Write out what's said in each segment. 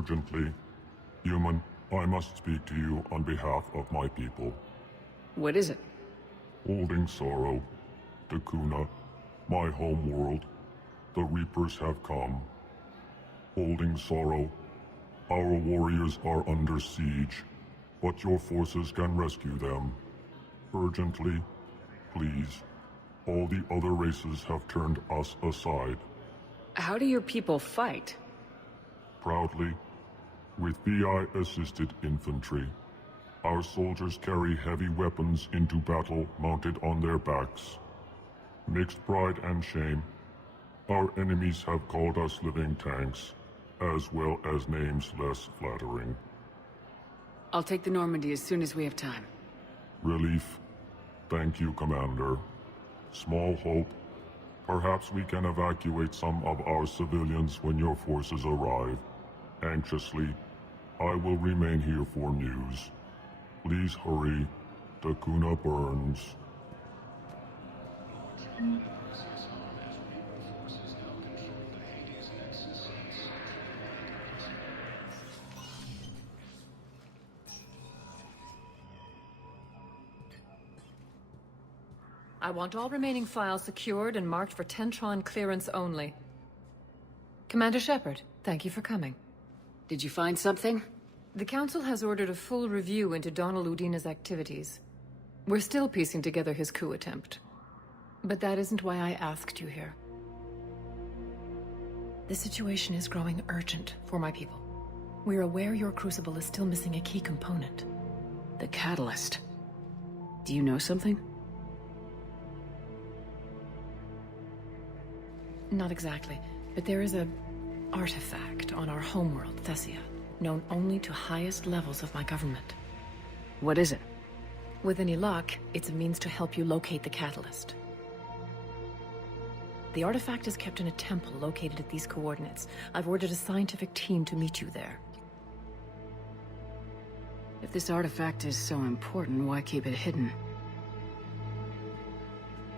urgently. Human, I must speak to you on behalf of my people. What is it? Holding sorrow. Dakuna, my home world. The Reapers have come. Holding sorrow. Our warriors are under siege, but your forces can rescue them. Urgently, please. All the other races have turned us aside. How do your people fight? Proudly, with VI-assisted infantry. Our soldiers carry heavy weapons into battle mounted on their backs. Mixed pride and shame, our enemies have called us living tanks, as well as names less flattering. I'll take the Normandy as soon as we have time. Relief. Thank you, Commander. Small hope. Perhaps we can evacuate some of our civilians when your forces arrive. Anxiously, I will remain here for news. Please hurry. Dakuna burns. I want all remaining files secured and marked for Tentron clearance only. Commander Shepard, thank you for coming. Did you find something? The Council has ordered a full review into Donald Udina's activities. We're still piecing together his coup attempt. But that isn't why I asked you here. The situation is growing urgent for my people. We're aware your crucible is still missing a key component. The catalyst. Do you know something? Not exactly, but there is a artifact on our homeworld, Thessia, known only to highest levels of my government. What is it? With any luck, it's a means to help you locate the catalyst. The artifact is kept in a temple located at these coordinates. I've ordered a scientific team to meet you there. If this artifact is so important, why keep it hidden?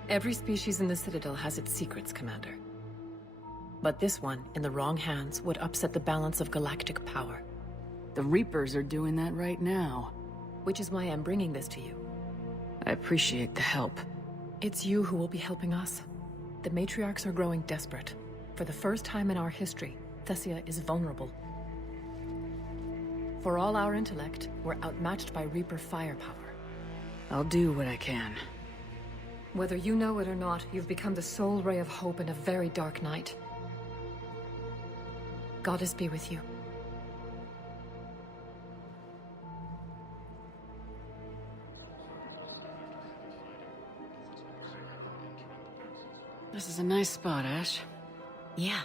Every species in the Citadel has its secrets, Commander. But this one, in the wrong hands, would upset the balance of galactic power. The Reapers are doing that right now. Which is why I'm bringing this to you. I appreciate the help. It's you who will be helping us. The matriarchs are growing desperate. For the first time in our history, Thessia is vulnerable. For all our intellect, we're outmatched by Reaper firepower. I'll do what I can. Whether you know it or not, you've become the sole ray of hope in a very dark night. Goddess be with you. This is a nice spot, Ash. Yeah.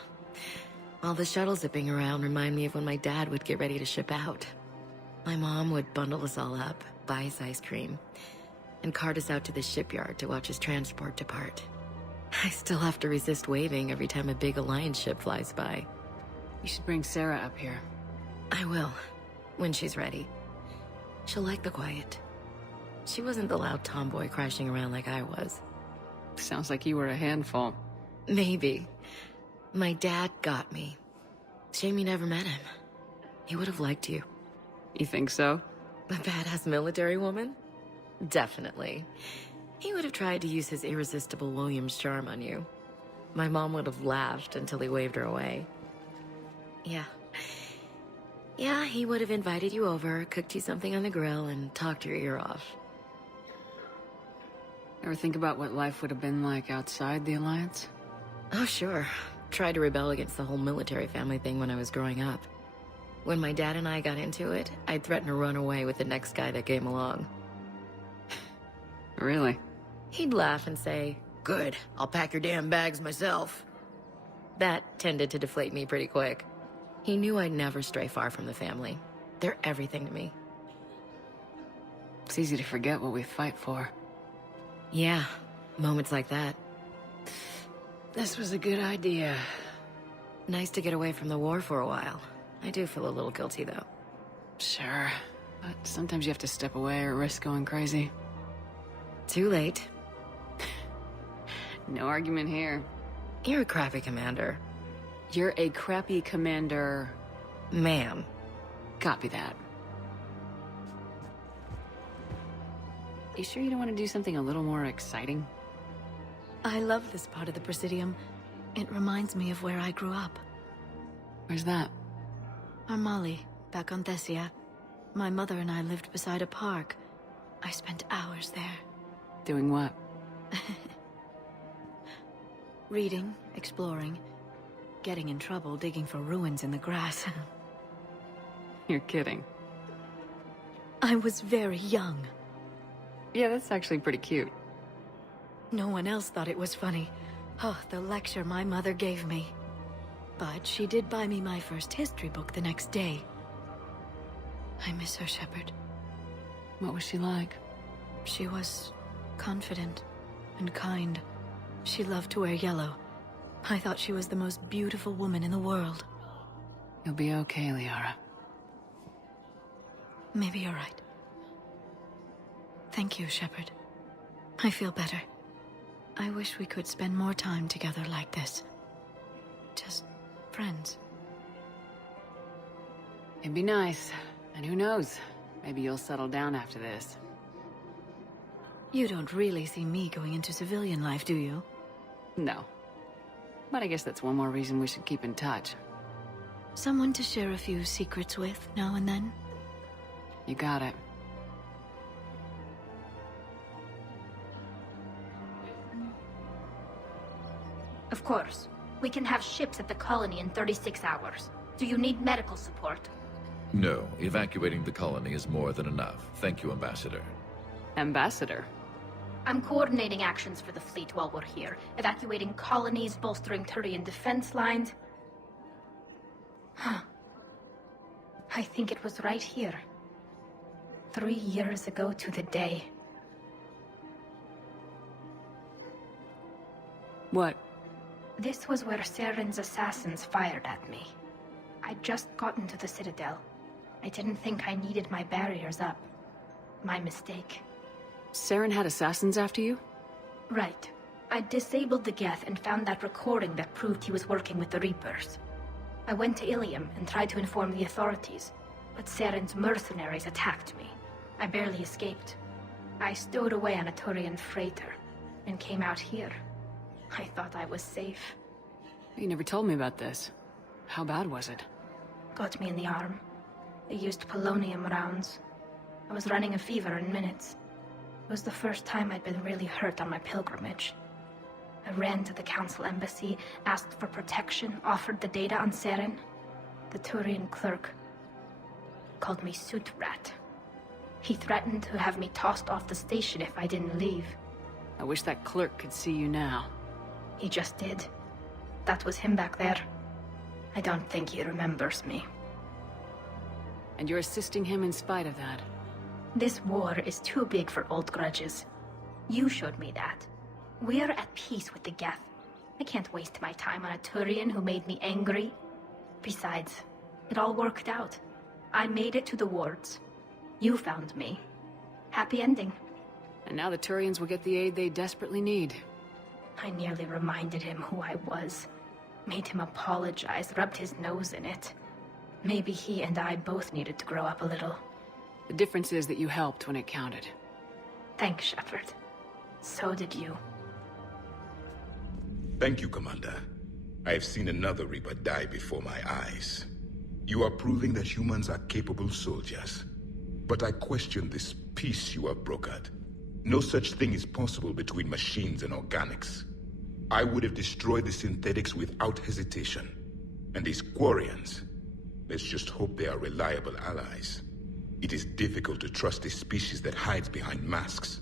All the shuttles zipping around remind me of when my dad would get ready to ship out. My mom would bundle us all up, buy us ice cream, and cart us out to the shipyard to watch his transport depart. I still have to resist waving every time a big Alliance ship flies by. You should bring Sarah up here. I will, when she's ready. She'll like the quiet. She wasn't the loud tomboy crashing around like I was. Sounds like you were a handful. Maybe. My dad got me. Shame you never met him. He would have liked you. You think so? A badass military woman? Definitely. He would have tried to use his irresistible Williams charm on you. My mom would have laughed until he waved her away. Yeah, he would have invited you over, cooked you something on the grill, and talked your ear off. Ever think about what life would have been like outside the Alliance? Oh, sure. Tried to rebel against the whole military family thing when I was growing up. When my dad and I got into it, I'd threaten to run away with the next guy that came along. Really? He'd laugh and say, "Good, I'll pack your damn bags myself." That tended to deflate me pretty quick. He knew I'd never stray far from the family. They're everything to me. It's easy to forget what we fight for. Yeah, moments like that. This was a good idea. Nice to get away from the war for a while. I do feel a little guilty, though. Sure, but sometimes you have to step away or risk going crazy. Too late. No argument here. You're a crappy commander. You're a crappy commander Ma'am. Copy that. You sure you don't want to do something a little more exciting? I love this part of the Presidium. It reminds me of where I grew up. Where's that? Armali, back on Thessia. My mother and I lived beside a park. I spent hours there. Doing what? Reading, exploring, getting in trouble digging for ruins in the grass. You're kidding. I was very young. Yeah, that's actually pretty cute. No one else thought it was funny. Oh, the lecture my mother gave me. But she did buy me my first history book the next day. I miss her, Shepard. What was she like? She was confident and kind. She loved to wear yellow. I thought she was the most beautiful woman in the world. You'll be okay, Liara. Maybe you're right. Thank you, Shepard. I feel better. I wish we could spend more time together like this. Just friends. It'd be nice. And who knows? Maybe you'll settle down after this. You don't really see me going into civilian life, do you? No. But I guess that's one more reason we should keep in touch. Someone to share a few secrets with now and then? You got it. Of course. We can have ships at the colony in 36 hours. Do you need medical support? No, evacuating the colony is more than enough. Thank you, Ambassador. Ambassador? I'm coordinating actions for the fleet while we're here. Evacuating colonies, bolstering Turian defense lines. Huh. I think it was right here. 3 years ago to the day. What? This was where Saren's assassins fired at me. I'd just gotten to the Citadel. I didn't think I needed my barriers up. My mistake. Saren had assassins after you? Right. I disabled the Geth and found that recording that proved he was working with the Reapers. I went to Ilium and tried to inform the authorities, but Saren's mercenaries attacked me. I barely escaped. I stowed away on a Turian freighter and came out here. I thought I was safe. You never told me about this. How bad was it? Got me in the arm. They used polonium rounds. I was running a fever in minutes. It was the first time I'd been really hurt on my pilgrimage. I ran to the Council embassy, asked for protection, offered the data on Saren. The Turian clerk called me Soot Rat. He threatened to have me tossed off the station if I didn't leave. I wish that clerk could see you now. He just did. That was him back there. I don't think he remembers me. And you're assisting him in spite of that. This war is too big for old grudges. You showed me that. We're at peace with the Geth. I can't waste my time on a Turian who made me angry. Besides, it all worked out. I made it to the wards. You found me. Happy ending. And now the Turians will get the aid they desperately need. I nearly reminded him who I was. Made him apologize, rubbed his nose in it. Maybe he and I both needed to grow up a little. The difference is that you helped when it counted. Thanks, Shepard. So did you. Thank you, Commander. I have seen another Reaper die before my eyes. You are proving that humans are capable soldiers. But I question this peace you have brokered. No such thing is possible between machines and organics. I would have destroyed the synthetics without hesitation. And these Quarians, let's just hope they are reliable allies. It is difficult to trust a species that hides behind masks.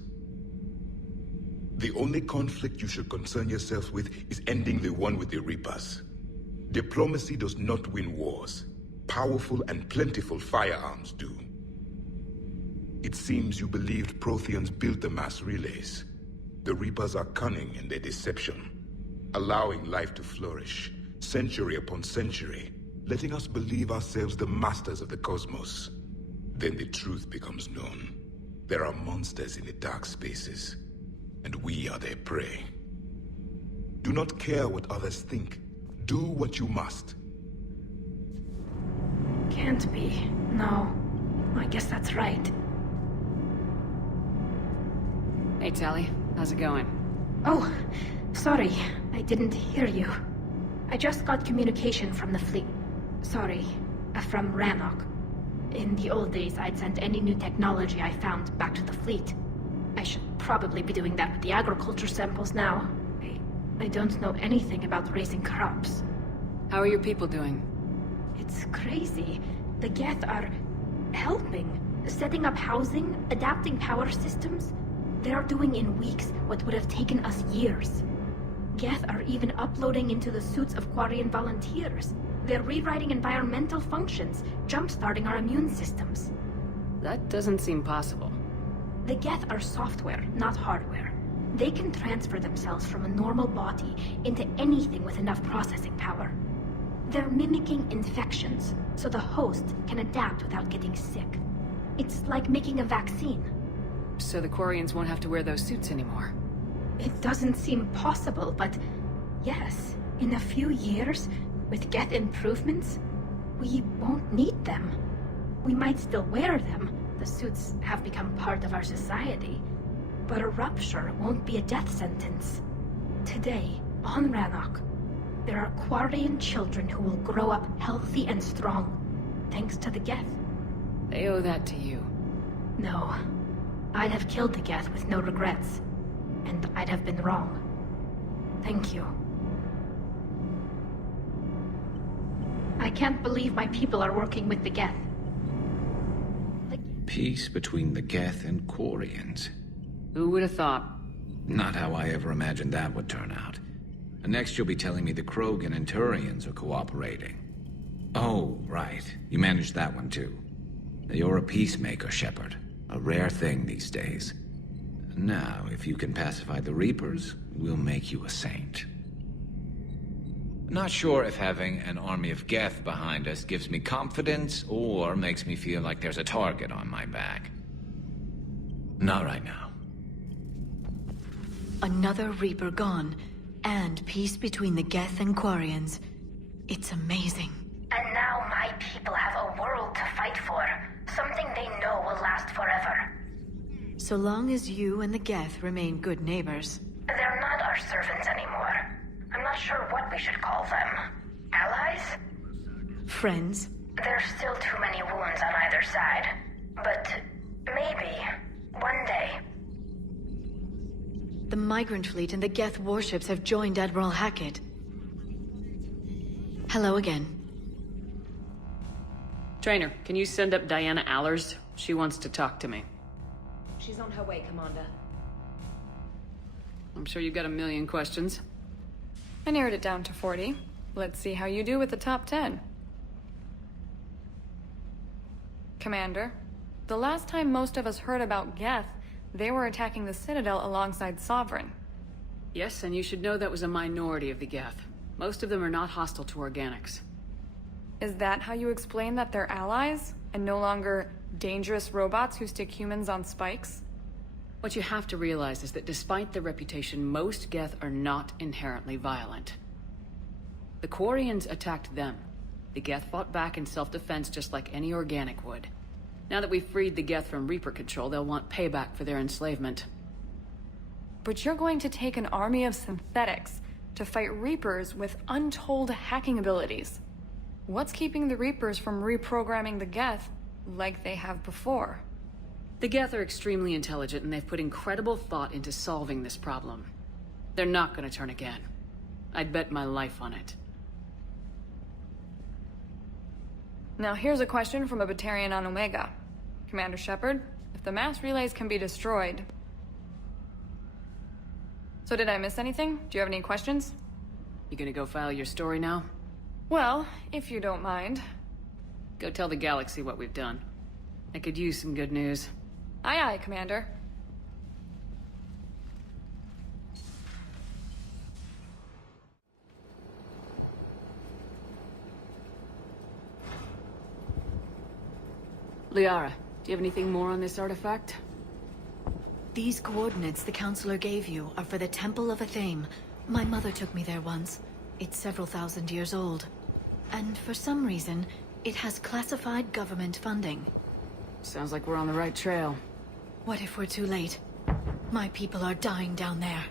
The only conflict you should concern yourself with is ending the one with the Reapers. Diplomacy does not win wars. Powerful and plentiful firearms do. It seems you believed Protheans built the mass relays. The Reapers are cunning in their deception, allowing life to flourish, century upon century, letting us believe ourselves the masters of the cosmos. Then the truth becomes known. There are monsters in the dark spaces, and we are their prey. Do not care what others think. Do what you must. Can't be. No. I guess that's right. Hey, Tally. How's it going? Oh, sorry. I didn't hear you. I just got communication from the fleet. Sorry. From Rannoch. In the old days, I'd sent any new technology I found back to the fleet. I should probably be doing that with the agriculture samples now. I don't know anything about raising crops. How are your people doing? It's crazy. The Geth are helping. Setting up housing, adapting power systems. They are doing in weeks what would have taken us years. Geth are even uploading into the suits of Quarian volunteers. They're rewriting environmental functions, jump-starting our immune systems. That doesn't seem possible. The Geth are software, not hardware. They can transfer themselves from a normal body into anything with enough processing power. They're mimicking infections, so the host can adapt without getting sick. It's like making a vaccine. So the Quarians won't have to wear those suits anymore. It doesn't seem possible, but yes, in a few years, with Geth improvements, we won't need them. We might still wear them. The suits have become part of our society. But a rupture won't be a death sentence. Today, on Rannoch, there are Quarian children who will grow up healthy and strong, thanks to the Geth. They owe that to you. No. I'd have killed the Geth with no regrets. And I'd have been wrong. Thank you. I can't believe my people are working with the Geth. Peace between the Geth and Quarians. Who would have thought? Not how I ever imagined that would turn out. And next you'll be telling me the Krogan and Turians are cooperating. Oh, right. You managed that one too. You're a peacemaker, Shepard. A rare thing these days. Now, if you can pacify the Reapers, we'll make you a saint. Not sure if having an army of Geth behind us gives me confidence or makes me feel like there's a target on my back. Not right now. Another Reaper gone, and peace between the Geth and Quarians. It's amazing. And now my people have a world to fight for. Something they know will last forever. So long as you and the Geth remain good neighbors. They're not our servants anymore. I'm not sure what we should call them. Allies? Friends? There's still too many wounds on either side. But maybe, one day. The Migrant Fleet and the Geth warships have joined Admiral Hackett. Hello again. Trainer, can you send up Diana Allers? She wants to talk to me. She's on her way, Commander. I'm sure you've got a million questions. I narrowed it down to 40. Let's see how you do with the top 10. Commander, the last time most of us heard about Geth, they were attacking the Citadel alongside Sovereign. Yes, and you should know that was a minority of the Geth. Most of them are not hostile to organics. Is that how you explain that they're allies, and no longer dangerous robots who stick humans on spikes? What you have to realize is that despite their reputation, most Geth are not inherently violent. The Quarians attacked them. The Geth fought back in self-defense just like any organic would. Now that we've freed the Geth from Reaper control, they'll want payback for their enslavement. But you're going to take an army of synthetics to fight Reapers with untold hacking abilities. What's keeping the Reapers from reprogramming the Geth like they have before? The Geth are extremely intelligent, and they've put incredible thought into solving this problem. They're not going to turn again. I'd bet my life on it. Now here's a question from a Batarian on Omega. Commander Shepard, if the mass relays can be destroyed... So did I miss anything? Do you have any questions? You gonna go file your story now? Well, if you don't mind. Go tell the galaxy what we've done. I could use some good news. Aye aye, Commander. Liara, do you have anything more on this artifact? These coordinates the Counselor gave you are for the Temple of Athame. My mother took me there once. It's several thousand years old. And for some reason, It has classified government funding. Sounds like we're on the right trail. What if we're too late? My people are dying down there.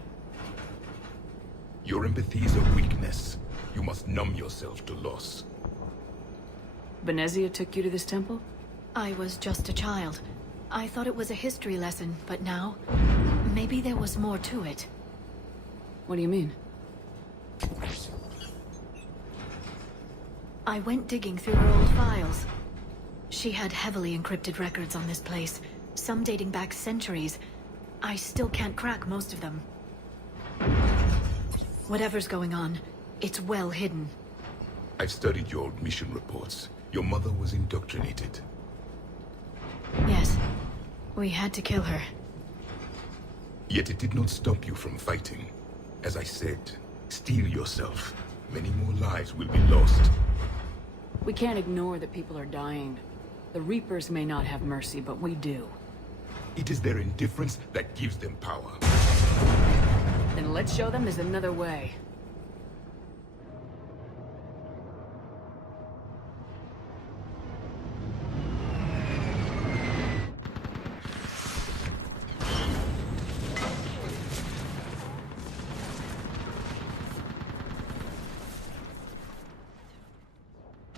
Your empathy is a weakness. You must numb yourself to loss. Venezia took you to this temple? I was just a child. I thought it was a history lesson, but now... maybe there was more to it. What do you mean? I went digging through her old files. She had heavily encrypted records on this place, some dating back centuries. I still can't crack most of them. Whatever's going on, it's well hidden. I've studied your old mission reports. Your mother was indoctrinated. Yes. We had to kill her. Yet it did not stop you from fighting. As I said, steel yourself. Many more lives will be lost. We can't ignore that people are dying. The Reapers may not have mercy, but we do. It is their indifference that gives them power. Then let's show them there's another way.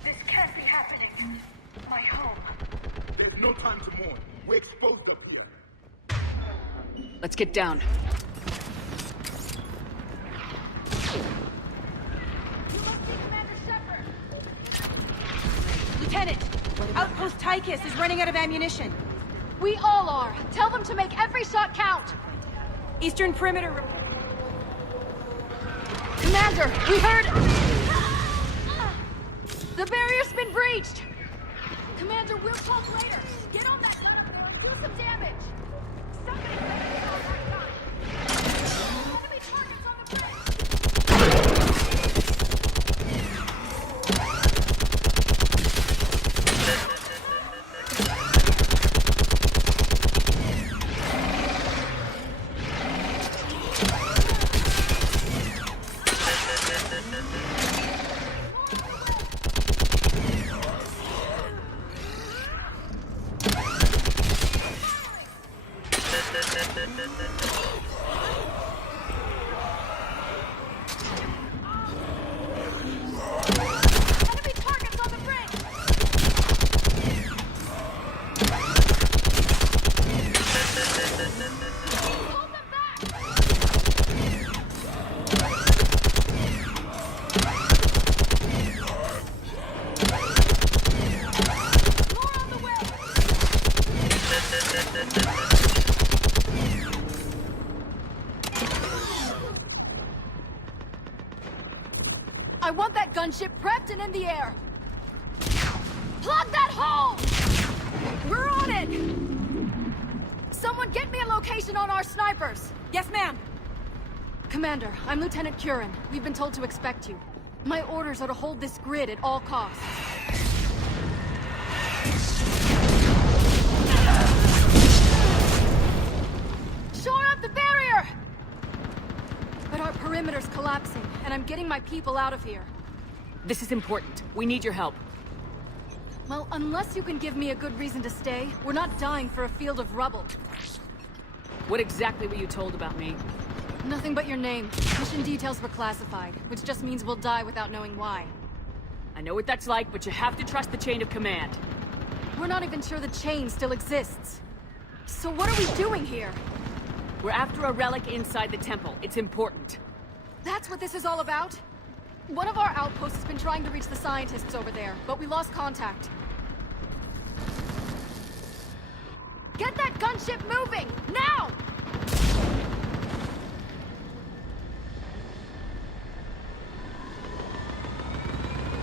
This can't be happening. My home. There's no time to mourn. We exposed them here. Let's get down. Lieutenant! Outpost Tychus is running out of ammunition. We all are. Tell them to make every shot count. Eastern perimeter... Commander, we heard... The barrier's been breached! Commander, we'll talk later. Get on that... Do some damage. Somebody let us know right time. Enemy targets on the bridge. Enemy targets on the bridge! Hold them back! More on the way! I want that gunship prepped and in the air! Plug that hole! We're on it! Someone get me a location on our snipers! Yes, ma'am! Commander, I'm Lieutenant Curran. We've been told to expect you. My orders are to hold this grid at all costs. Shore up the barrier! But our perimeter's collapsing, and I'm getting my people out of here. This is important. We need your help. Well, unless you can give me a good reason to stay, we're not dying for a field of rubble. What exactly were you told about me? Nothing but your name. Mission details were classified, which just means we'll die without knowing why. I know what that's like, but you have to trust the chain of command. We're not even sure the chain still exists. So what are we doing here? We're after a relic inside the temple. It's important. That's what this is all about? One of our outposts has been trying to reach the scientists over there, but we lost contact. Get that gunship moving! Now!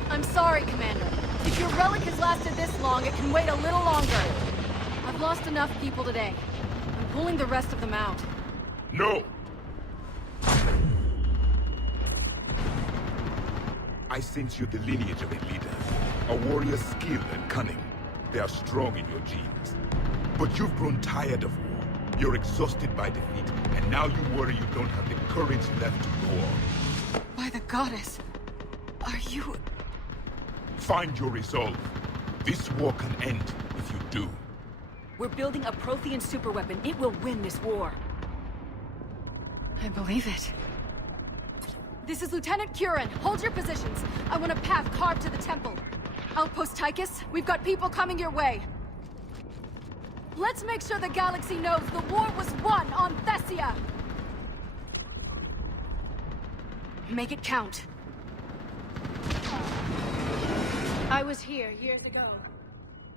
I'm sorry, Commander. If your relic has lasted this long, it can wait a little longer. I've lost enough people today. I'm pulling the rest of them out. No! I sense you're the lineage of a leader. A warrior's skill and cunning. They are strong in your genes. But you've grown tired of war. You're exhausted by defeat, and now you worry you don't have the courage left to go on. By the goddess, are you... Find your resolve. This war can end if you do. We're building a Prothean superweapon. It will win this war. I believe it. This is Lieutenant Curran. Hold your positions. I want a path carved to the temple. Outpost Tychus, we've got people coming your way. Let's make sure the galaxy knows the war was won on Thessia! Make it count. I was here years ago.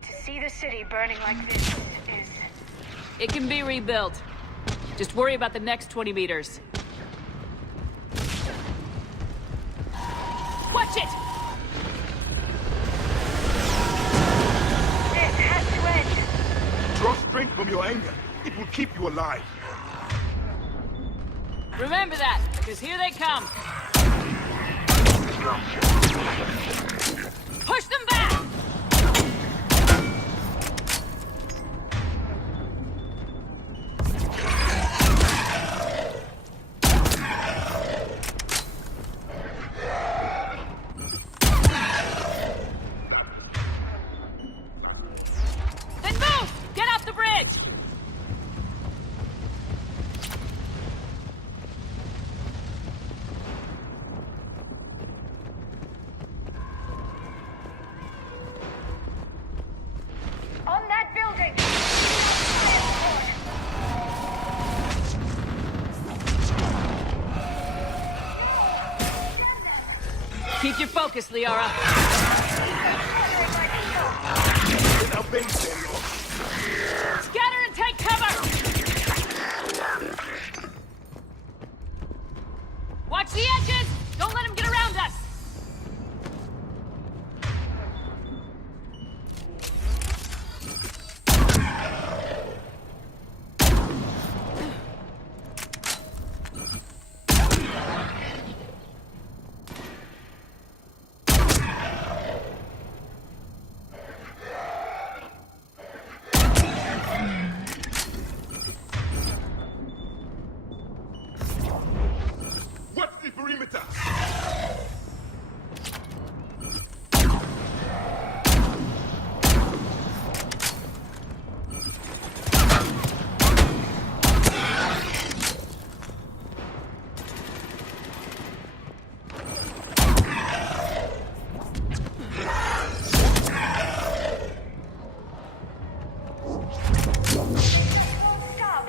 To see the city burning like this is... It can be rebuilt. Just worry about the next 20 meters. Watch it! This has to end. Draw strength from your anger. It will keep you alive. Remember that, because here they come. Push them back! Then move! Get off the bridge! On that building! Keep your focus, Liara. Scatter and take cover! Watch the edges! Don't let them get around us! What's the perimeter? Stop!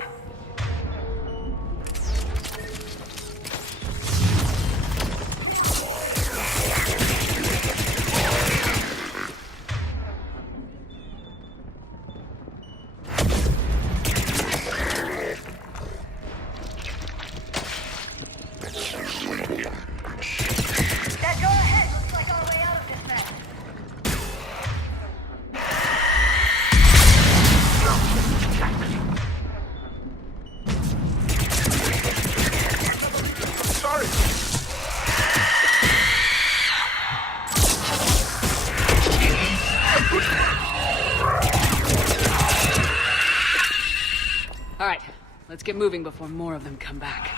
That door ahead looks like our way out of this mess. Sorry. All right, let's get moving before more of them come back.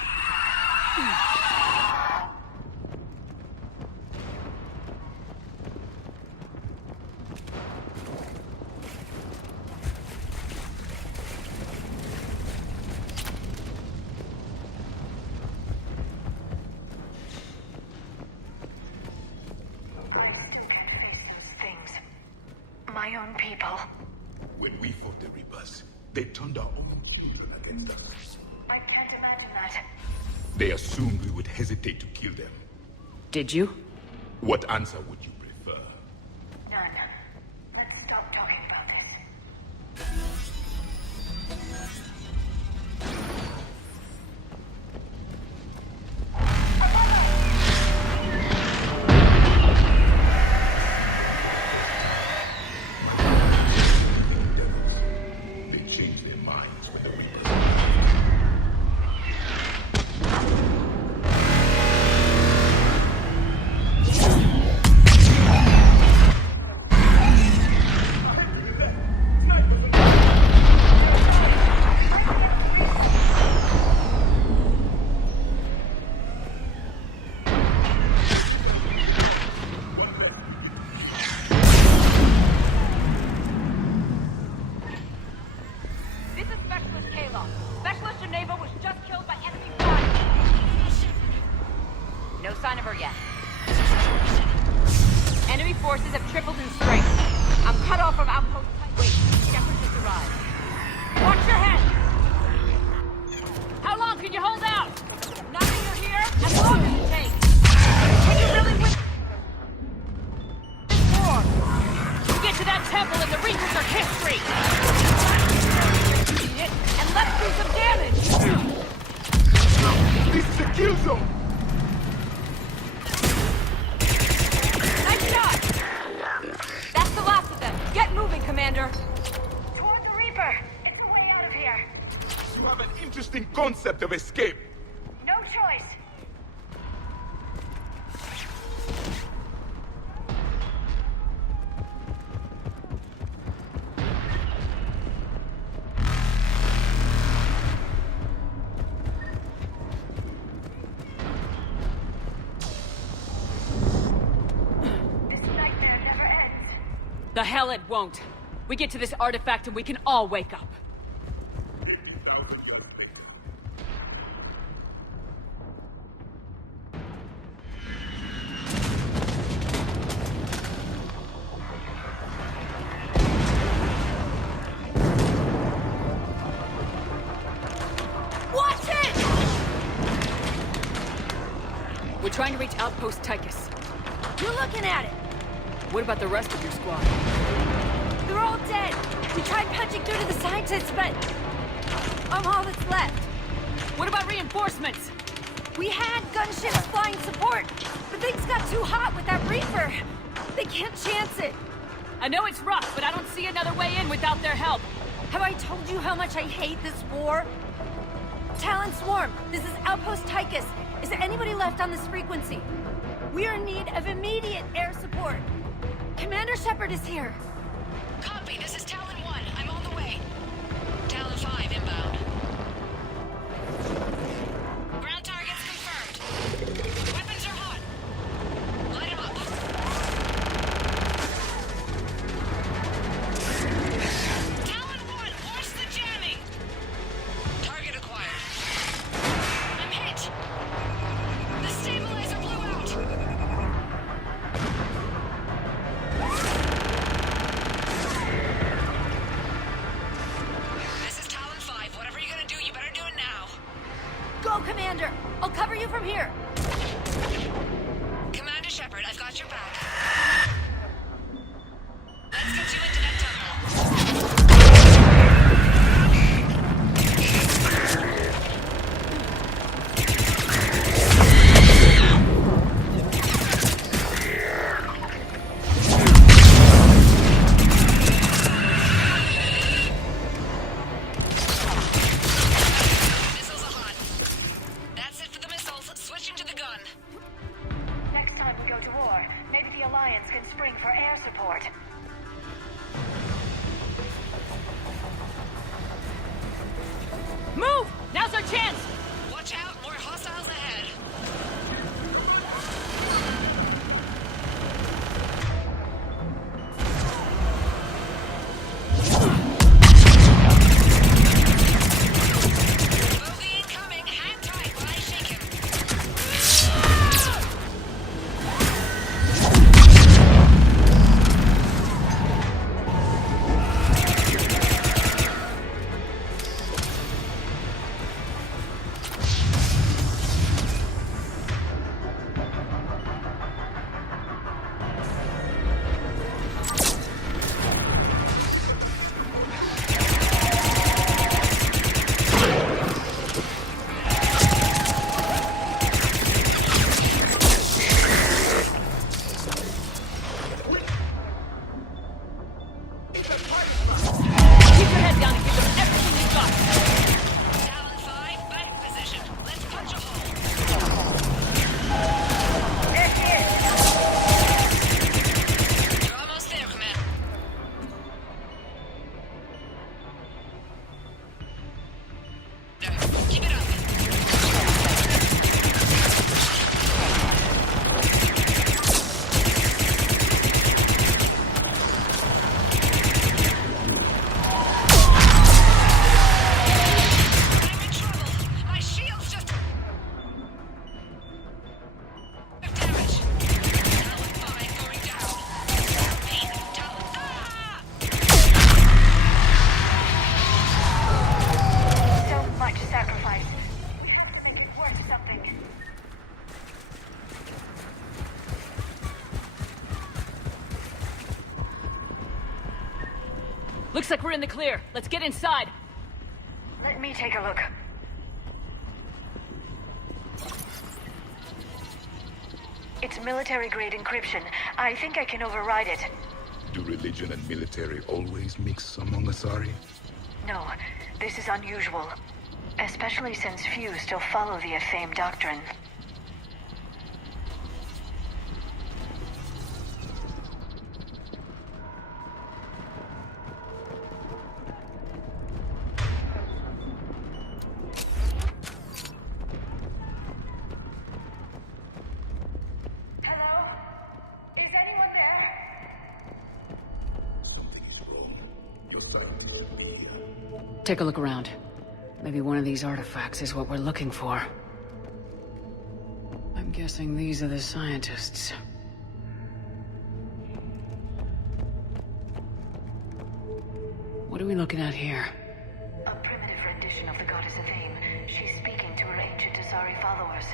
Things. My own people. When we fought the Reapers, they turned our own people against us. I can't imagine that. They assumed we would hesitate to kill them. Did you? What answer would you prefer? None. Let's stop talking about this. They changed their minds when the Reapers. forces have tripled in strength. I'm cut off from outpost. Wait, Shepard just arrived. Watch your head! How long can you hold out? Nothing you're here, as long as it takes. Can you really win this war? We get to that temple and the Reapers are history! And let's do some damage! This is a kill zone! Nice shot! That's the last of them. Get moving, Commander. Towards the Reaper. It's the way out of here. You have an interesting concept of escape. No choice. This nightmare never ends. The hell it won't. We get to this artifact and we can all wake up. Watch it! We're trying to reach Outpost Tychus. You're looking at it. What about the rest of your squad? They're all dead. We tried punching through to the scientists, but I'm all that's left. What about reinforcements? We had gunships flying support, but things got too hot with that Reaper. They can't chance it. I know it's rough, but I don't see another way in without their help. Have I told you how much I hate this war? Talon Swarm, this is Outpost Tychus. Is there anybody left on this frequency? We are in need of immediate air support. Commander Shepard is here. Copy, this is Talon 1. I'm on the way. Talon 5 inbound. Ground targets confirmed. Weapons are hot. Light 'em up. Talon 1, force the jamming. Target acquired. I'm hit. The stabilizer blew out. This is Talon 5. Whatever you're gonna do, you better do it now. Go, Commander. I'll cover you from here. Commander Shepard, I've got your back. Let's get you into that tunnel. Missiles are hot. That's it for the missiles. Switching to the gun. Next time we go to war, maybe the Alliance can spring for air support. Move! Now's our chance! Watch out, more hostiles ahead. Bogey incoming. Hang tight while I shake him. Looks like we're in the clear. Let's get inside. Let me take a look. It's military-grade encryption. I think I can override it. Do religion and military always mix among Asari? No, this is unusual. Especially since few still follow the Athame doctrine. Take a look around. Maybe one of these artifacts is what we're looking for. I'm guessing these are the scientists. What are we looking at here? A primitive rendition of the goddess Athame. She's speaking to her ancient Asari followers.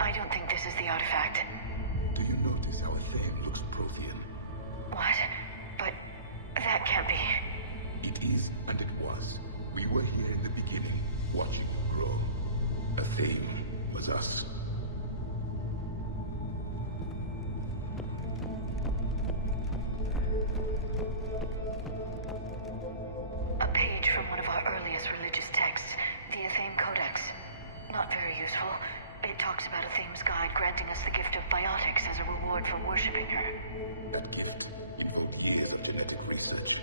I don't think this is the artifact. Do you notice how Athame looks Prothean? What? But that can't be. It is, and it was. We were here in the beginning, watching it grow. Athame was us. A page from one of our earliest religious texts, the Athame Codex. Not very useful. It talks about Athame's guide granting us the gift of biotics as a reward for worshipping her. That gift involved years of genetic research.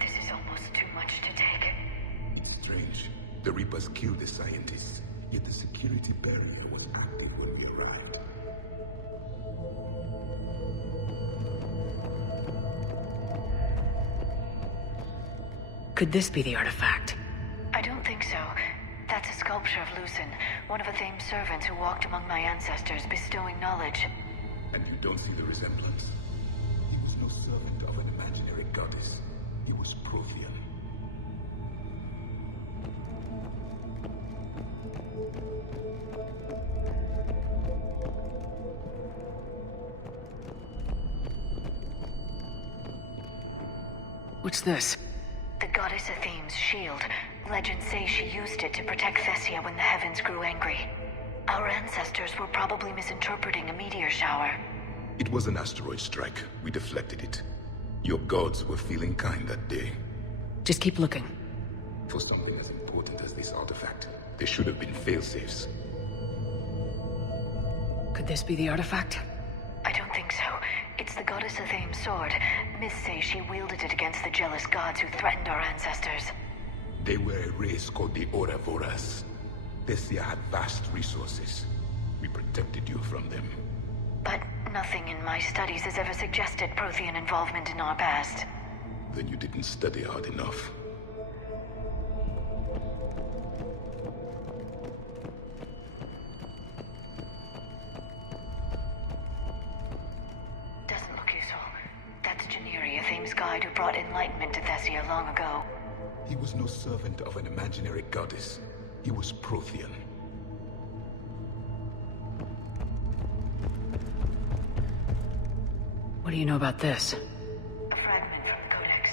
This is almost too much to take. It's strange. The Reapers killed the scientists, yet the security barrier was active when we arrived. Could this be the artifact? I don't think so. That's a sculpture of Lucen, one of Athame's servants who walked among my ancestors, bestowing knowledge. And you don't see the resemblance? He was no servant of an imaginary goddess. He was Prothean. What's this? The goddess Athame's shield. Legends say she used it to protect Thessia when the heavens grew angry. Our ancestors were probably misinterpreting a meteor shower. It was an asteroid strike. We deflected it. Your gods were feeling kind that day. Just keep looking. For something as important as this artifact, there should have been failsafes. Could this be the artifact? I don't think so. It's the goddess Athame's sword. Myths say she wielded it against the jealous gods who threatened our ancestors. They were a race called the Ouroboros. Thessia had vast resources. We protected you from them. But nothing in my studies has ever suggested Prothean involvement in our past. Then you didn't study hard enough. Doesn't look useful. That's Janiri, Athame's guide who brought enlightenment to Thessia long ago. He was no servant of an imaginary goddess. He was Prothean. What do you know about this? A fragment from the Codex.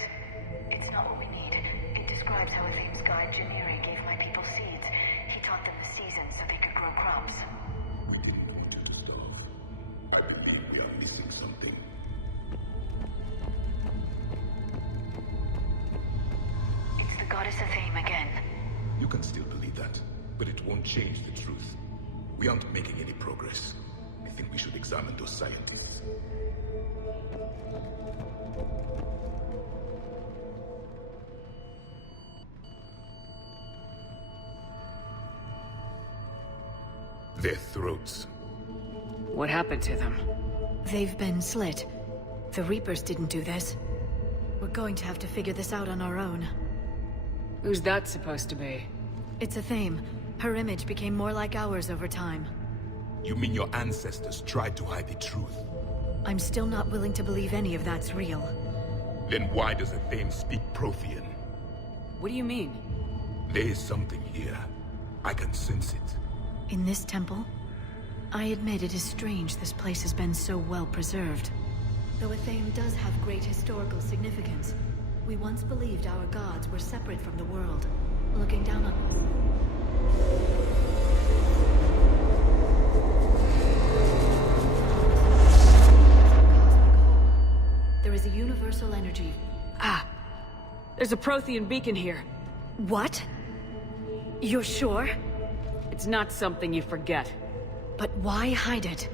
It's not what we need. It describes how Athame's guide Janiri gave my people seeds. He taught them the seasons so they could grow crops. We didn't want you to starve. I believe we are missing something. It's the goddess Athame again. You can still believe that, but it won't change the truth. We aren't making any progress. I think we should examine those scientists. Their throats. What happened to them? They've been slit. The Reapers didn't do this. We're going to have to figure this out on our own. Who's that supposed to be? It's Athame. Her image became more like ours over time. You mean your ancestors tried to hide the truth? I'm still not willing to believe any of that's real. Then why does Athame speak Prothean? What do you mean? There is something here. I can sense it. In this temple? I admit it is strange this place has been so well preserved. Though Athame does have great historical significance, we once believed our gods were separate from the world, looking down on... There is a universal energy. Ah! There's a Prothean beacon here. What? You're sure? It's not something you forget. But why hide it?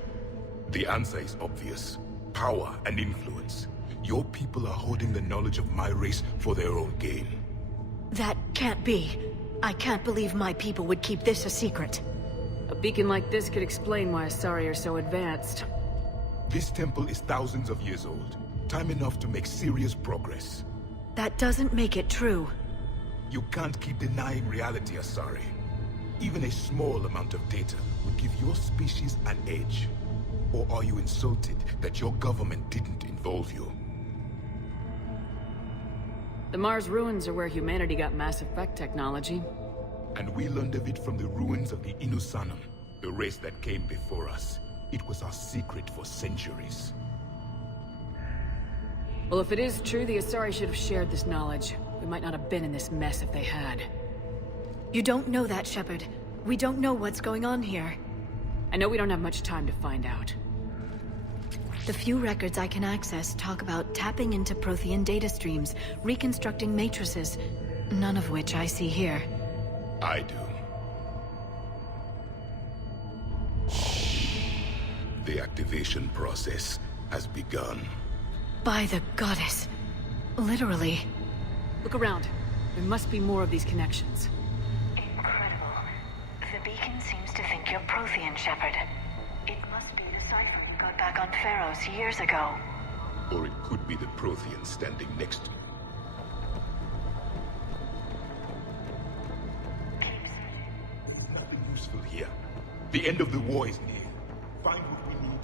The answer is obvious. Power and influence. Your people are holding the knowledge of my race for their own gain. That can't be. I can't believe my people would keep this a secret. A beacon like this could explain why Asari are so advanced. This temple is thousands of years old. Time enough to make serious progress. That doesn't make it true. You can't keep denying reality, Asari. Even a small amount of data would give your species an edge. Or are you insulted that your government didn't involve you? The Mars ruins are where humanity got Mass Effect technology. And we learned of it from the ruins of the Inusanum, the race that came before us. It was our secret for centuries. Well, if it is true, the Asari should have shared this knowledge. We might not have been in this mess if they had. You don't know that, Shepard. We don't know what's going on here. I know we don't have much time to find out. The few records I can access talk about tapping into Prothean data streams, reconstructing matrices, none of which I see here. I do. The activation process has begun. By the goddess. Literally. Look around. There must be more of these connections. Incredible. The beacon seems to think you're Prothean, Shepard. It must be the cipher we got back on Pharaohs years ago. Or it could be the Prothean standing next to you. Nothing useful here. The end of the war is near. Find what we need.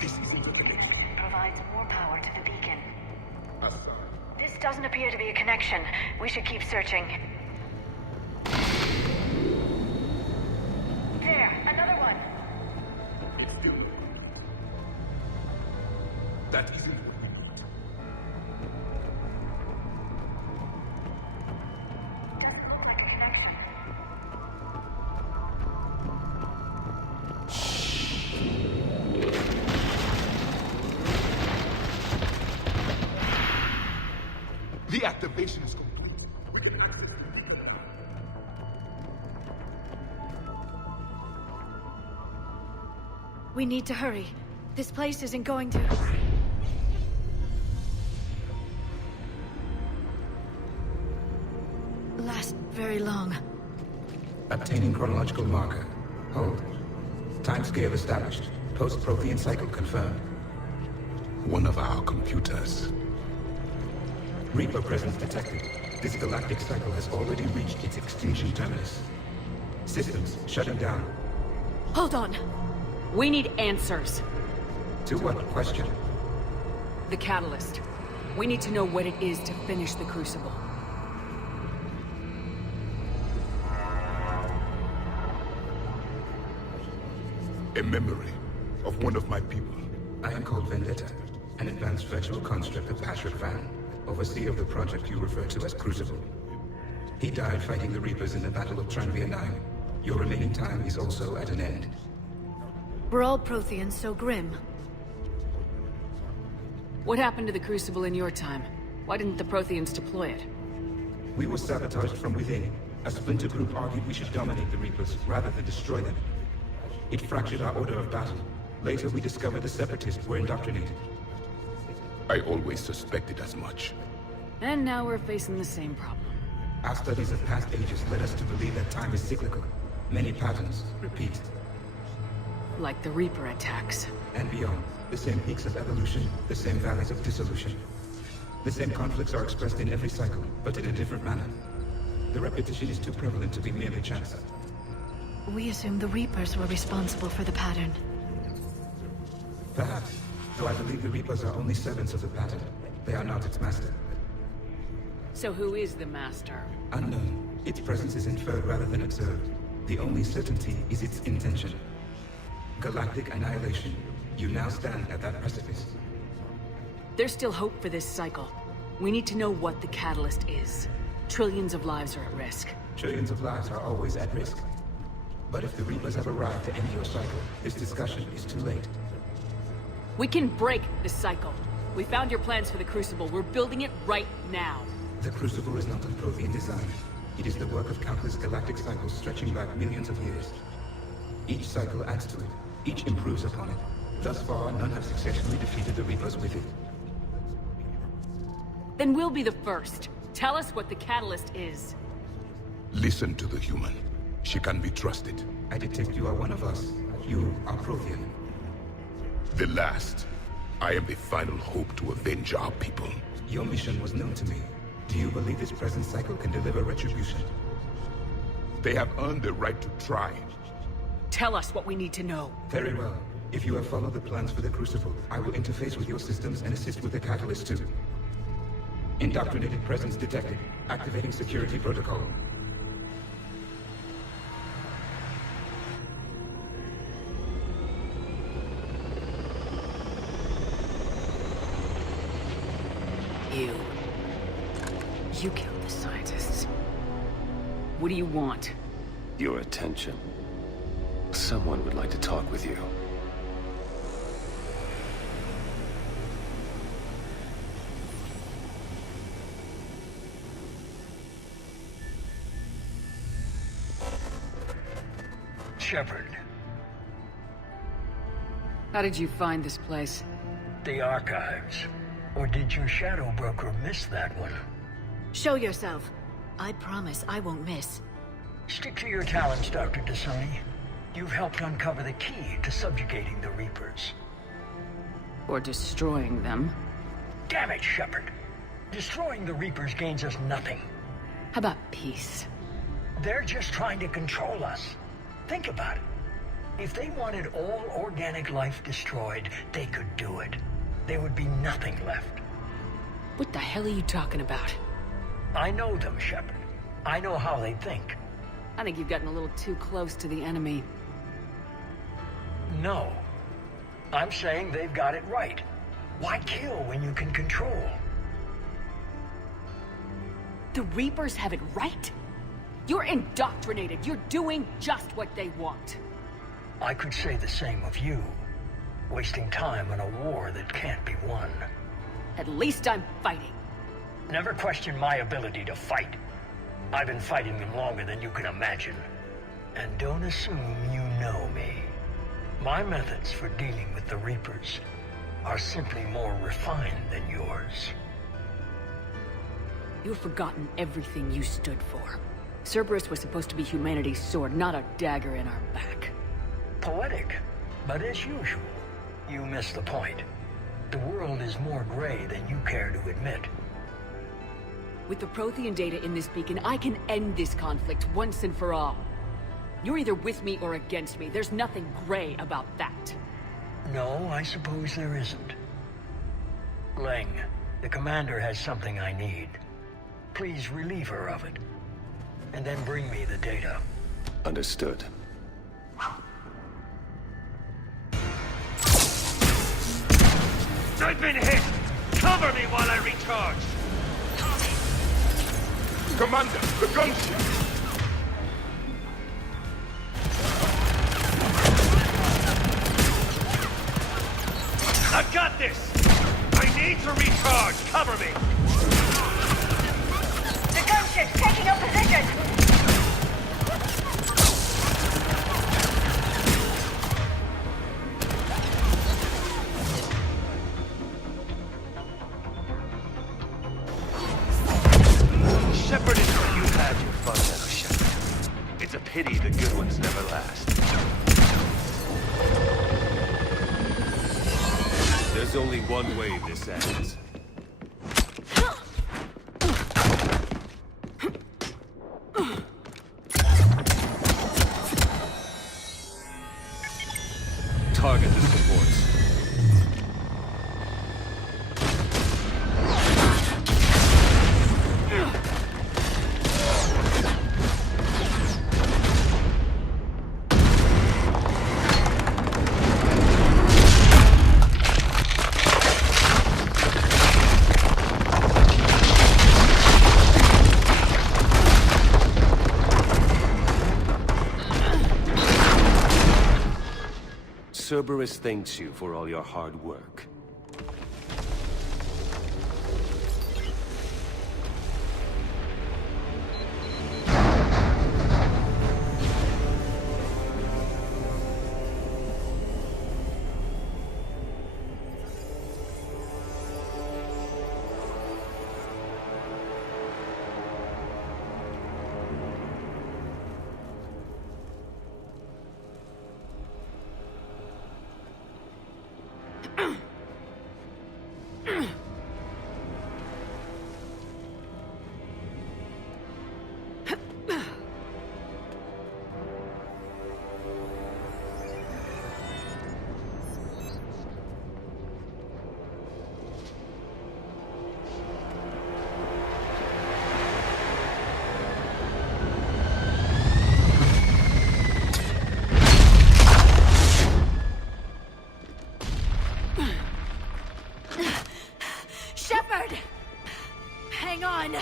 This isn't a connection. Provides more power to the beacon. Asari. This doesn't appear to be a connection. We should keep searching. There, another one. It's still there. That isn't what we want. Doesn't look like a connection. The activation is complete. We need to hurry. This place isn't going to... last very long. Obtaining chronological marker. Hold. Timescale established. Post-Prothean cycle confirmed. One of our computers. Reaper presence detected. This galactic cycle has already reached its extinction terminus. Systems shutting down. Hold on. We need answers. To what question? The catalyst. We need to know what it is to finish the Crucible. A memory of one of my people. I am called Vendetta, an advanced virtual construct of Patrick Van, overseer of the project you refer to as Crucible. He died fighting the Reapers in the Battle of Tranvia 9. Your remaining time is also at an end. We're all Protheans so grim. What happened to the Crucible in your time? Why didn't the Protheans deploy it? We were sabotaged from within. A splinter group argued we should dominate the Reapers rather than destroy them. It fractured our order of battle. Later we discovered the Separatists were indoctrinated. I always suspected as much. And now we're facing the same problem. Our studies of past ages led us to believe that time is cyclical. Many patterns repeat. Like the Reaper attacks. And beyond. The same peaks of evolution, the same valleys of dissolution. The same conflicts are expressed in every cycle, but in a different manner. The repetition is too prevalent to be merely chance. We assumed the Reapers were responsible for the pattern. Perhaps. Though I believe the Reapers are only servants of the pattern. They are not its master. So who is the Master? Unknown. Its presence is inferred rather than observed. The only certainty is its intention. galactic annihilation. You now stand at that precipice. There's still hope for this cycle. We need to know what the catalyst is. Trillions of lives are at risk. Trillions of lives are always at risk. But if the Reapers have arrived to end your cycle, this discussion is too late. We can break the cycle. We found your plans for the Crucible. We're building it right now. The Crucible is not of Prothean design. It is the work of countless galactic cycles stretching back millions of years. Each cycle adds to it. Each improves upon it. Thus far, none have successfully defeated the Reapers with it. Then we'll be the first. Tell us what the catalyst is. Listen to the human. She can be trusted. I detect you are one of us. You are Prothean. The last. I am the final hope to avenge our people. Your mission was known to me. Do you believe this present cycle can deliver retribution? They have earned the right to try. Tell us what we need to know. Very well. If you have followed the plans for the Crucible, I will interface with your systems and assist with the catalyst too. Indoctrinated presence detected. Activating security protocol. You killed the scientists. What do you want? Your attention. Someone would like to talk with you. Shepard. How did you find this place? The archives. Or did your shadow broker miss that one? Show yourself. I promise I won't miss. Stick to your talents, Dr. Thessia. You've helped uncover the key to subjugating the Reapers. Or destroying them. Damn it, Shepard. Destroying the Reapers gains us nothing. How about peace? They're just trying to control us. Think about it. If they wanted all organic life destroyed, they could do it. There would be nothing left. What the hell are you talking about? I know them, Shepard. I know how they think. I think you've gotten a little too close to the enemy. No. I'm saying they've got it right. Why kill when you can control? The Reapers have it right? You're indoctrinated. You're doing just what they want. I could say the same of you. Wasting time on a war that can't be won. At least I'm fighting. Never question my ability to fight. I've been fighting them longer than you can imagine. And don't assume you know me. My methods for dealing with the Reapers are simply more refined than yours. You've forgotten everything you stood for. Cerberus was supposed to be humanity's sword, not a dagger in our back. Poetic, but as usual, you miss the point. The world is more gray than you care to admit. With the Prothean data in this beacon, I can end this conflict once and for all. You're either with me or against me. There's nothing gray about that. No, I suppose there isn't. Leng, the commander has something I need. Please relieve her of it. And then bring me the data. Understood. I've been hit! Cover me while I recharge! Commander, the gunship! I've got this! I need to recharge! Cover me! The gunship's taking up position! Shepard is where you had your fun now, Shepard. It's a pity the good ones never last. There's only one way this ends. Target the supports. Cerberus thanks you for all your hard work. Shepard! Hang on.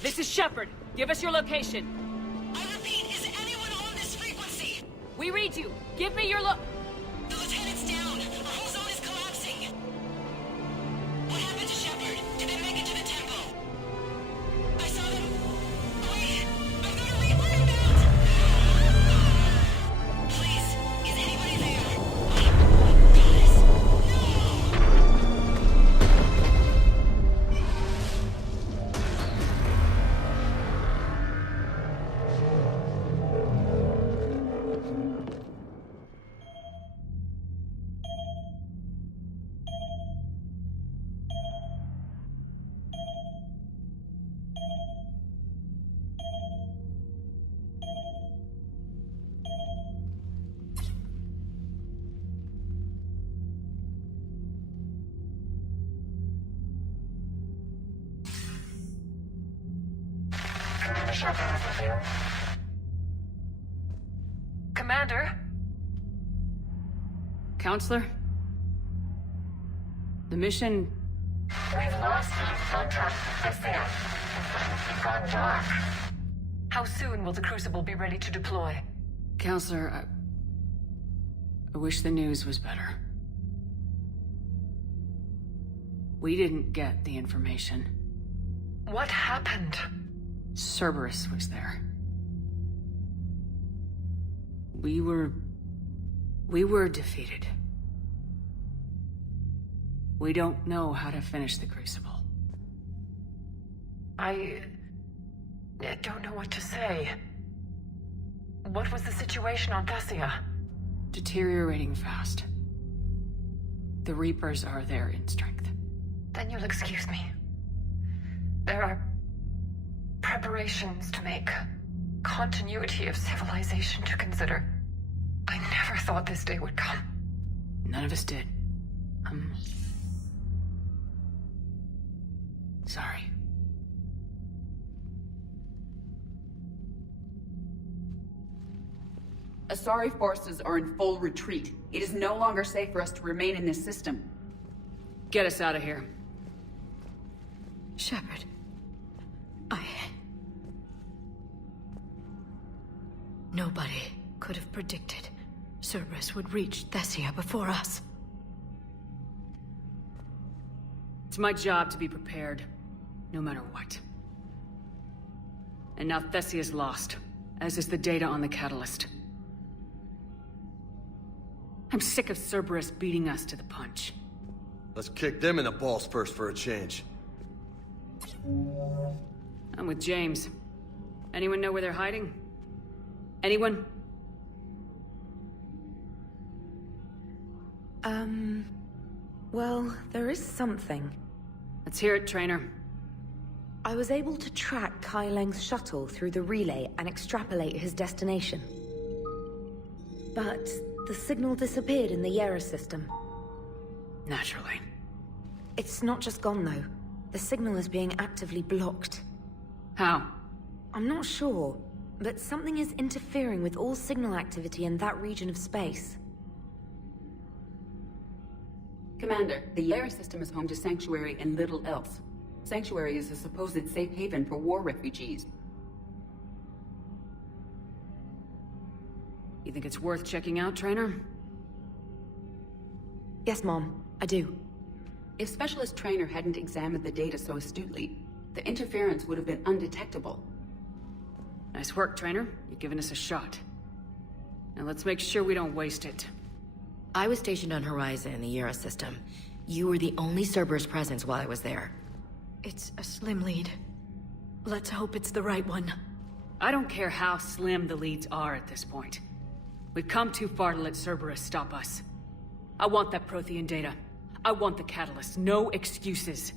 This is Shepard. Give us your location. I repeat, is anyone on this frequency? We read you. Give me your The lieutenant's down. Our whole zone is collapsing. What happened to Shepard? Did they make it to the temple? I saw them. Wait, I've got a Reaper inbound. Please, is anybody there? Goddess, Commander? Counselor? The mission... We've lost contact with Thessia. It's gone dark. How soon will the Crucible be ready to deploy? Counselor, I wish the news was better. We didn't get the information. What happened? Cerberus was there. We were defeated. We don't know how to finish the Crucible. I don't know what to say. What was the situation on Thessia? Deteriorating fast. The Reapers are there in strength. Then you'll excuse me. There are preparations to make, continuity of civilization to consider. I never thought this day would come. None of us did. Sorry. Asari forces are in full retreat. It is no longer safe for us to remain in this system. Get us out of here. Shepard. Nobody could have predicted Cerberus would reach Thessia before us. It's my job to be prepared, no matter what. And now Thessia's lost, as is the data on the catalyst. I'm sick of Cerberus beating us to the punch. Let's kick them in the balls first for a change. I'm with James. Anyone know where they're hiding? Anyone? Well, there is something. Let's hear it, Trainer. I was able to track Kai Leng's shuttle through the relay and extrapolate his destination. But the signal disappeared in the Yera system. Naturally. It's not just gone, though. The signal is being actively blocked. How? I'm not sure, but something is interfering with all signal activity in that region of space. Commander, the Yara system is home to Sanctuary and little else. Sanctuary is a supposed safe haven for war refugees. You think it's worth checking out, Trainer? Yes, Mom, I do. If Specialist Trainer hadn't examined the data so astutely, the interference would have been undetectable. Nice work, Trainer. You've given us a shot. Now let's make sure we don't waste it. I was stationed on Horizon in the Yara system. You were the only Cerberus presence while I was there. It's a slim lead. Let's hope it's the right one. I don't care how slim the leads are at this point. We've come too far to let Cerberus stop us. I want that Prothean data. I want the catalyst. No excuses.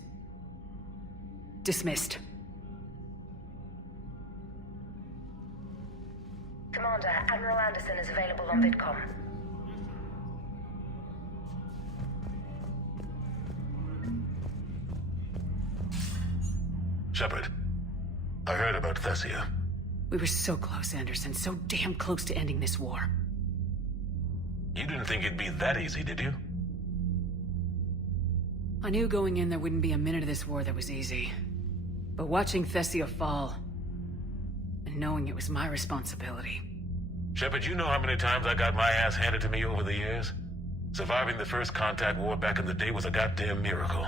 Dismissed. Commander, Admiral Anderson is available on VidCom. Shepard, I heard about Thessia. We were so close, Anderson. So damn close to ending this war. You didn't think it'd be that easy, did you? I knew going in there wouldn't be a minute of this war that was easy. But watching Thessia fall, and knowing it was my responsibility. Shepard, you know how many times I got my ass handed to me over the years? Surviving the first contact war back in the day was a goddamn miracle.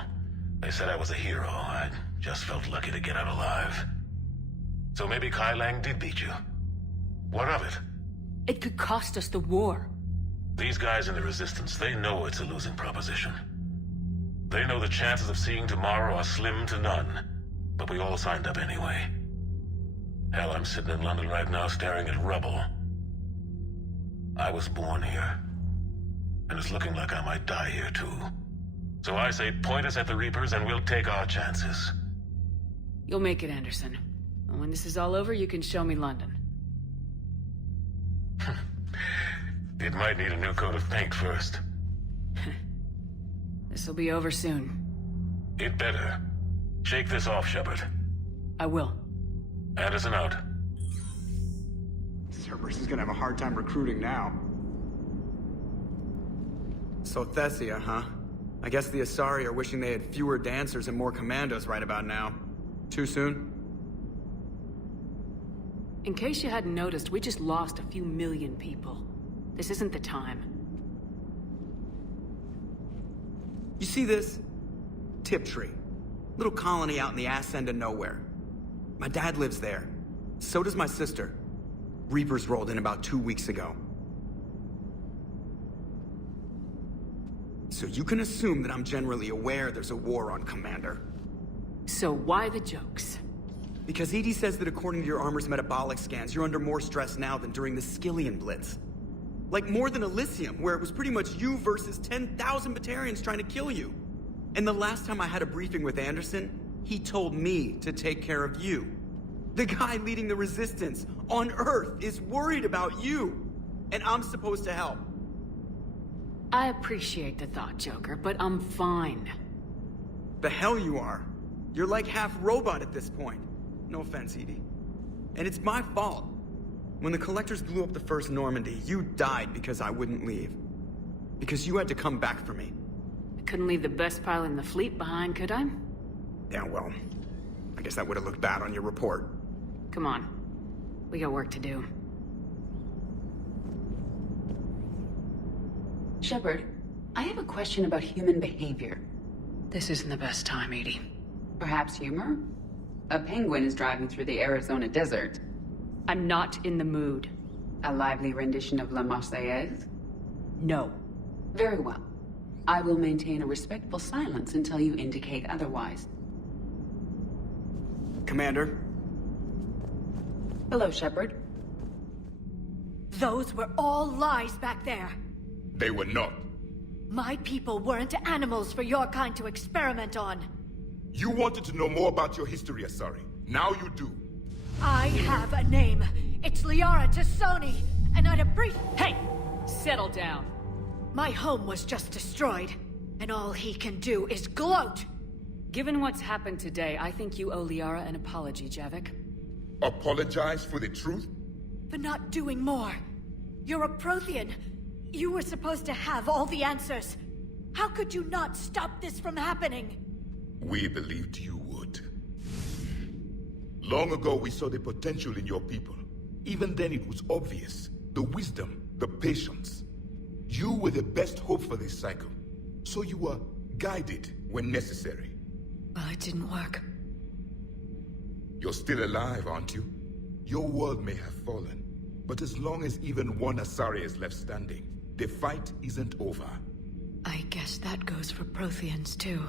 They said I was a hero. I just felt lucky to get out alive. So maybe Kai Lang did beat you. What of it? It could cost us the war. These guys in the Resistance, they know it's a losing proposition. They know the chances of seeing tomorrow are slim to none. But we all signed up anyway. Hell, I'm sitting in London right now staring at rubble. I was born here. And it's looking like I might die here too. So I say point us at the Reapers and we'll take our chances. You'll make it, Anderson. And when this is all over, you can show me London. It might need a new coat of paint first. This'll be over soon. It better. Shake this off, Shepard. I will. Anderson out. Cerberus is gonna have a hard time recruiting now. So Thessia, huh? I guess the Asari are wishing they had fewer dancers and more commandos right about now. Too soon? In case you hadn't noticed, we just lost a few million people. This isn't the time. You see this? Tiptree. Little colony out in the ass end of nowhere. My dad lives there. So does my sister. Reapers rolled in about 2 weeks ago. So you can assume that I'm generally aware there's a war on, Commander. So why the jokes? Because EDI says that according to your armor's metabolic scans, you're under more stress now than during the Skillian Blitz. Like more than Elysium, where it was pretty much you versus 10,000 Batarians trying to kill you. And the last time I had a briefing with Anderson, he told me to take care of you. The guy leading the Resistance on Earth is worried about you. And I'm supposed to help. I appreciate the thought, Joker, but I'm fine. The hell you are. You're like half robot at this point. No offense, EDI. And it's my fault. When the Collectors blew up the first Normandy, you died because I wouldn't leave. Because you had to come back for me. I couldn't leave the best pilot in the fleet behind, could I? Yeah, well, I guess that would have looked bad on your report. Come on. We got work to do. Shepard, I have a question about human behavior. This isn't the best time, EDI. Perhaps humor? A penguin is driving through the Arizona desert. I'm not in the mood. A lively rendition of La Marseillaise? No. Very well. I will maintain a respectful silence until you indicate otherwise. Commander? Hello, Shepard. Those were all lies back there. They were not. My people weren't animals for your kind to experiment on. You wanted to know more about your history, Asari. Now you do. I have a name. It's Liara Tassoni, and I'd appreciate— Hey! Settle down. My home was just destroyed, and all he can do is gloat. Given what's happened today, I think you owe Liara an apology, Javik. Apologize for the truth? For not doing more. You're a Prothean. You were supposed to have all the answers. How could you not stop this from happening? We believed you would. Long ago, we saw the potential in your people. Even then, it was obvious. The wisdom, the patience. You were the best hope for this cycle. So you were guided when necessary. Well, it didn't work. You're still alive, aren't you? Your world may have fallen, but as long as even one Asari is left standing, the fight isn't over. I guess that goes for Protheans, too.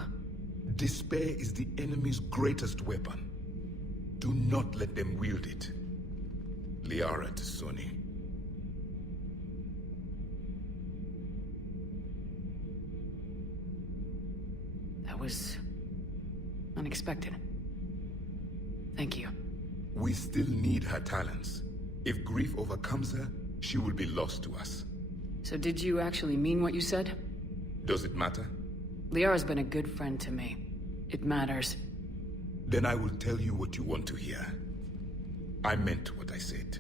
Despair is the enemy's greatest weapon. Do not let them wield it. Liara to Sony. That was unexpected. Thank you. We still need her talents. If grief overcomes her, she will be lost to us. So did you actually mean what you said? Does it matter? Liara's been a good friend to me. It matters. Then I will tell you what you want to hear. I meant what I said.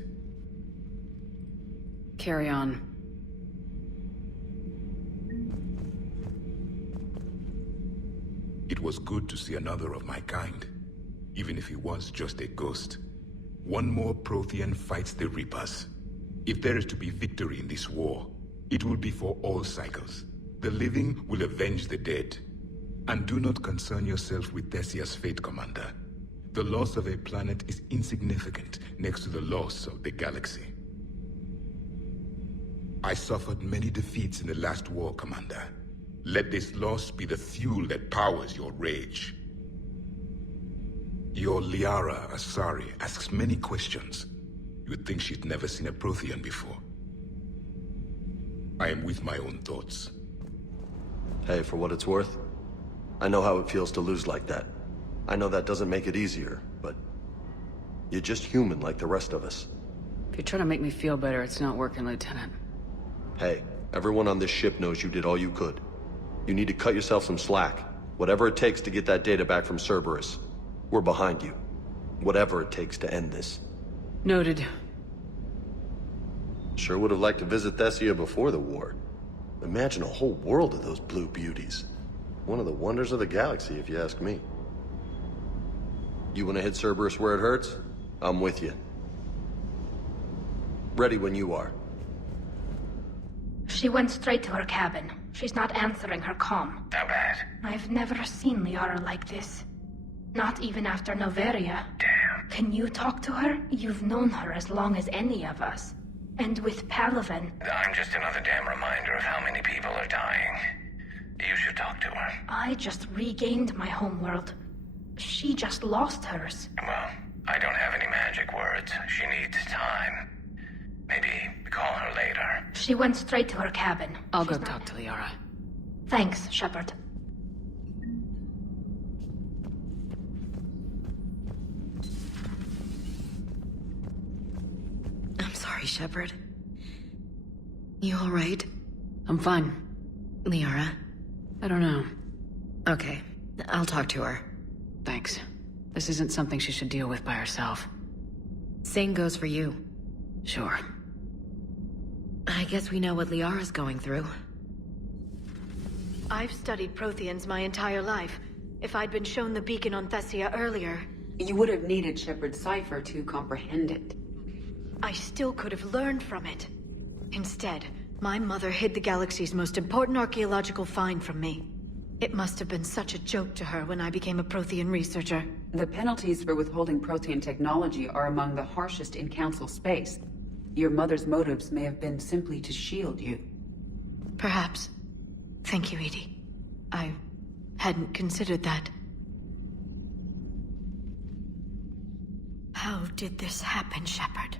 Carry on. It was good to see another of my kind, even if he was just a ghost. One more Prothean fights the Reapers. If there is to be victory in this war, it will be for all cycles. The living will avenge the dead. And do not concern yourself with Thessia's fate, Commander. The loss of a planet is insignificant next to the loss of the galaxy. I suffered many defeats in the last war, Commander. Let this loss be the fuel that powers your rage. Your Liara Asari asks many questions. You would think she'd never seen a Prothean before. I am with my own thoughts. Hey, for what it's worth, I know how it feels to lose like that. I know that doesn't make it easier, but you're just human like the rest of us. If you're trying to make me feel better, it's not working, Lieutenant. Hey, everyone on this ship knows you did all you could. You need to cut yourself some slack. Whatever it takes to get that data back from Cerberus. We're behind you. Whatever it takes to end this. Noted. Sure would have liked to visit Thessia before the war. Imagine a whole world of those blue beauties. One of the wonders of the galaxy, if you ask me. You want to hit Cerberus where it hurts? I'm with you. Ready when you are. She went straight to her cabin. She's not answering her comm. How bad? I've never seen Liara like this. Not even after Noveria. Damn. Can you talk to her? You've known her as long as any of us. And with Palaven. I'm just another damn reminder of how many people are dying. You should talk to her. I just regained my homeworld. She just lost hers. Well, I don't have any magic words. She needs time. Maybe call her later. She went straight to her cabin. I'll go talk to Liara. Thanks, Shepard. I'm sorry, Shepard. You all right? I'm fine. Liara? I don't know. Okay, I'll talk to her. Thanks. This isn't something she should deal with by herself. Same goes for you. Sure. I guess we know what Liara's going through. I've studied Protheans my entire life. If I'd been shown the beacon on Thessia earlier... You would have needed Shepard's cipher to comprehend it. I still could have learned from it. Instead, my mother hid the galaxy's most important archaeological find from me. It must have been such a joke to her when I became a Prothean researcher. The penalties for withholding Prothean technology are among the harshest in Council space. Your mother's motives may have been simply to shield you. Perhaps. Thank you, Edie. I hadn't considered that. How did this happen, Shepard?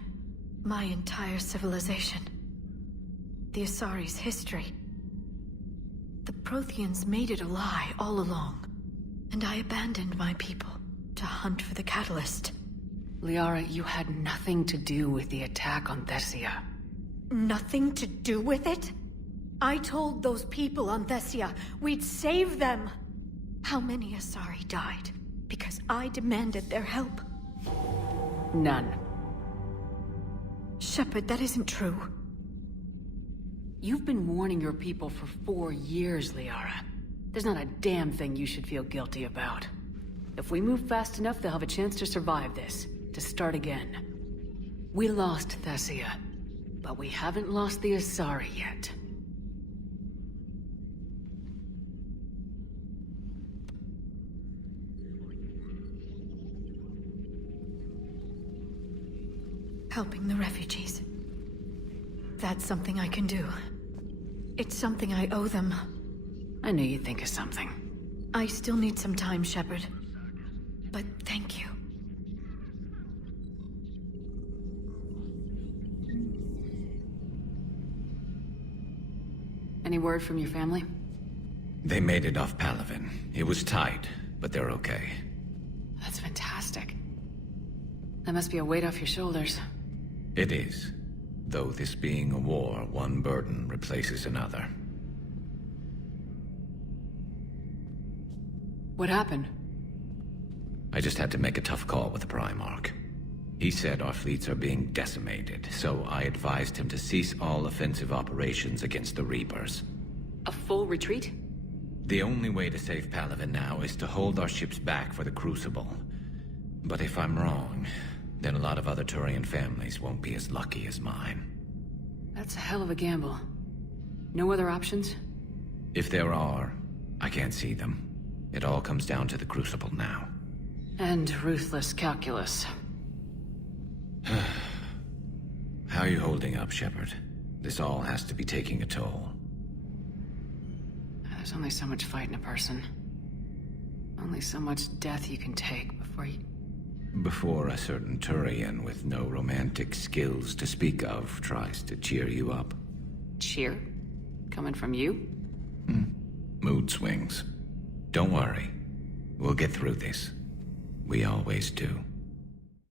My entire civilization. The Asari's history. The Protheans made it a lie all along. And I abandoned my people to hunt for the catalyst. Liara, you had nothing to do with the attack on Thessia. Nothing to do with it? I told those people on Thessia we'd save them. How many Asari died because I demanded their help? None. Shepard, that isn't true. You've been warning your people for 4 years, Liara. There's not a damn thing you should feel guilty about. If we move fast enough, they'll have a chance to survive this, to start again. We lost Thessia, but we haven't lost the Asari yet. Helping the refugees. That's something I can do. It's something I owe them. I knew you'd think of something. I still need some time, Shepard. But thank you. Any word from your family? They made it off Palaven. It was tight, but they're okay. That's fantastic. That must be a weight off your shoulders. It is. Though this being a war, one burden replaces another. What happened? I just had to make a tough call with the Primarch. He said our fleets are being decimated, so I advised him to cease all offensive operations against the Reapers. A full retreat? The only way to save Palaven now is to hold our ships back for the Crucible. But if I'm wrong, then a lot of other Turian families won't be as lucky as mine. That's a hell of a gamble. No other options? If there are, I can't see them. It all comes down to the Crucible now. And ruthless calculus. How are you holding up, Shepard? This all has to be taking a toll. There's only so much fight in a person. Only so much death you can take before you... Before a certain Turian with no romantic skills to speak of tries to cheer you up. Cheer? Coming from you? Mood swings. Don't worry. We'll get through this. We always do.